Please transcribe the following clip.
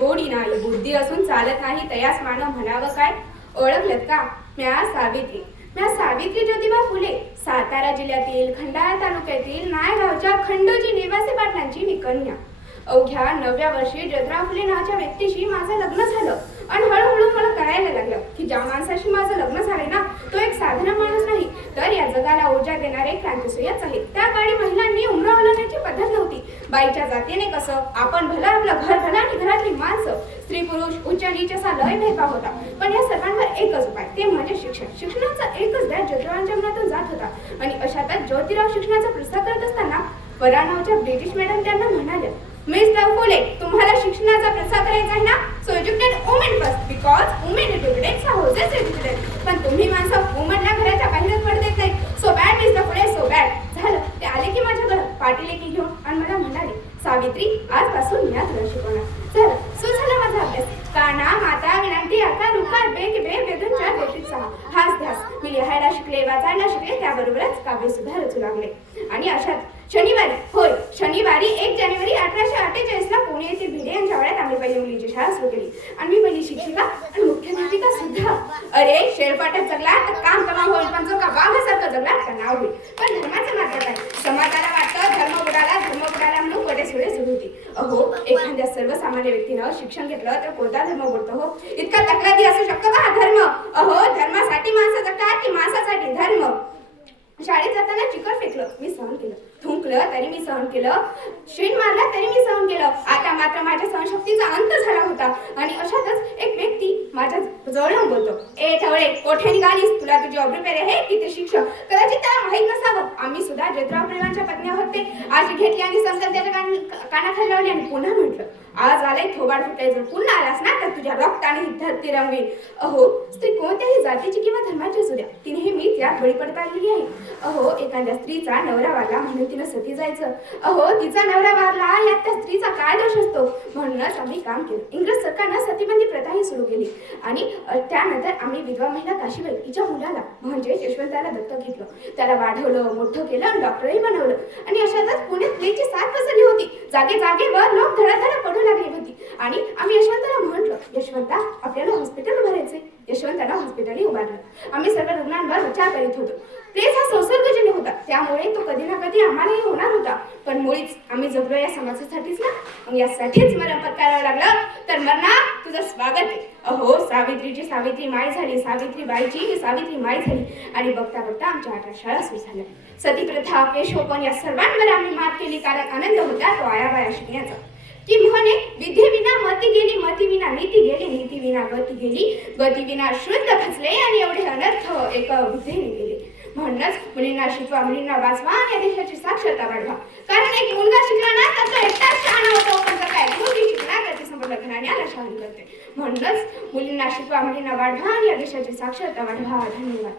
गोडी नाही, बुद्धी असून चालत नाही, तयास मानव म्हणावं काय. ओळखलत का? म्या सावित्री ज्योतिबा फुले, सातारा जिल्ह्यातील खंडाळा तालुक्यातील नाय गावच्या खंडोजी निवासी पाटलांची मी कन्या. अवघ्या 9व्या वर्षी ज्योतिराव फुले नावाच्या व्यक्तीशी माझं लग्न झालं आणि हळूहळू मला कळायला लागलं की ज्या माणसाशी माझं लग्न झालंय ना, तो एक साधारण माणूस नाही, तर या जगाला ऊर्जा देणारे क्रांतिसूर्यच आहे. त्या काळी महिलांनी उमरा ओलांडण्याची पद्धत नव्हती. बाईच्या जातीने कसं, आपण भलं आपलं घर भलं आणि घरातली माणसं, स्त्री पुरुष उच्च नीच असा लय भेदभाव होता. पण या सर्वांवर एकच उपाय, ते म्हणजे शिक्षण. शिक्षणाचा एकच ध्यास ज्योतिरावांच्या मनातून जात होता. आणि अशातच ज्योतिराव शिक्षणाचा प्रसार करत असताना वरा नावाच्या ब्रिटिश मॅडम त्यांना म्हणाल्या, मिस्टर फुले, तुम्हाला शिक्षणाचा प्रसार करायचा आहे ना, so educate women first, because women educated houses educated. पण तुम्ही माणसं वुमनला घराच्या बाहेरच पडत देत नाही. सो बॅड मिस्टर फुले, सो बॅड. झालं, ते आले की माझ्या घरात पाटील एकी घेऊन आणि मला म्हणाले, सावित्री, आजपासून मी तुला शिकवणार. झालं, सो झाला माझा अभ्यास. काना माता विनंती आकार उकार बेक बे बेदून 4 बेटीत 6 हाच ध्यास. मी लिहायला शिकले, वाचायला शिकले, त्याबरोबरच काव्य सुद्धा रचू लागले. आणि अशात शनिवारी 1 जानेवारी 1848 ला पुणे येथील भिडे यांच्या वाड्यात आम्ही पहिली मुलींची शाळा सुरू केली. आणि मी पहिली शिक्षिका आणि मुख्याध्यापिका सुद्धा. अरे, शेळपाट्यात जगला तर काम कमाव होईल, पण जो का वाघासारखं जगला तर नाव होईल. पण धर्माचं नातं काय? समाजाला वाटतं धर्म बुडाला म्हणून कोटे सुरे सुरू होती. अहो, एखाद्या सर्वसामान्य व्यक्तीनं शिक्षण घेतलं तर कोणता धर्म बुडतो हो? इतका तक्रारी असू शकतो का हा धर्म? अहो, धर्मासाठी माणसं जगतात की माणसासाठी धर्म? शाळेत जाताना चिकट फेकलं, मी सहन केलं. थुंकलं तरी मी सहन केलं. शेण मारला तरी मी सहन केलं. आता मात्र माझ्या सहनशक्तीचा अंत झाला होता. आणि अशातच एक व्यक्ती माझ्या जवळ येऊन बोलतो, ए ठवळे, कोठे निघालीस? तुला तुझी ऑब्रिपेर आहे की ते शिक्षक? कदाचित त्याला माहीत नसावं, आम्ही सुद्धा ज्योतिराव फुलेंच्या पत्नी आहोत. ते आजी घेतली आणि समजून त्याच्या कानाखाली लावली आणि पुन्हा म्हटलं, आज आलंय थोबाड फुटायचं, पुन्हा आलास ना तर तुझ्या रक्ताने ही धरती रंगवीन. अहो, स्त्री कोणत्याही जातीची किंवा धर्माची असू द्या, ती नेहमीच यात बळी पडता आलेली आहे. अहो, एखाद्या स्त्रीचा नवरा वारला म्हणून तिनं सती जायचं. अहो, तिचा नवरा वारला यात त्या स्त्रीचा काय दोष असतो? म्हणूनच आम्ही काम केलं. इंग्रज सरकारनं सतीबंदी प्रथाही सुरू केली. आणि त्यानंतर आम्ही विधवा महिला काशीबाई तिच्या मुलाला म्हणजे यशवंताला दत्तक घेतलं. त्याला वाढवलं, मोठं केलं आणि डॉक्टरही बनवलं. आणि अशातच पुण्यात प्लेगची साथ पसरली होती. जागेवर लोक धडाधड पडू लागली होती. आणि आम्ही यशवंताला म्हटलं, यशवंता, आपल्याला हॉस्पिटल उभारायचे. यशवंताला हॉस्पिटलही उभारलं. आम्ही सर्व रुग्णांवर उपचार करीत होतो. प्लेग हा संसर्गजन्य होता, त्यामुळे तो कधी ना कधी आम्हालाही होणार होता. पण मुळीच आम्ही जगलो या समाजासाठीच ना, मग यासाठीच मरण पत्करावं लागलं. तर मरणा, तुझं स्वागत आहे. अहो, सावित्रीची सावित्री माय झाली, सावित्रीबाईची सावित्री माय झाली. आणि बघता बघता आमच्या 18 शाळा सुरू झाल्या. सती प्रथा, केशवपण या सर्वांवर आम्ही मात केली. कारण आनंद होता तो आयाबाया शिकण्याचा. की म्हणे, विद्येविना मती गेली, मती विना नीती गेली, नीती विना गती गेली, गती विना शुद्ध खचले, आणि एवढे अनर्थ एक विद्येने गेले. म्हणूनच मुलींना शिकवा, मुलींना वाचवा आणि या देशाची साक्षरता वाढवा. कारण एक मुलगा शिकला ना तर तो एकटाच शहाणा होतो, पण जर काय मुलगी शिकला तर ती संपूर्ण घराण्याला शहाणी करते. म्हणूनच मुलींना शिकवा, मुलींना वाढवा आणि या देशाची साक्षरता वाढवा. धन्यवाद.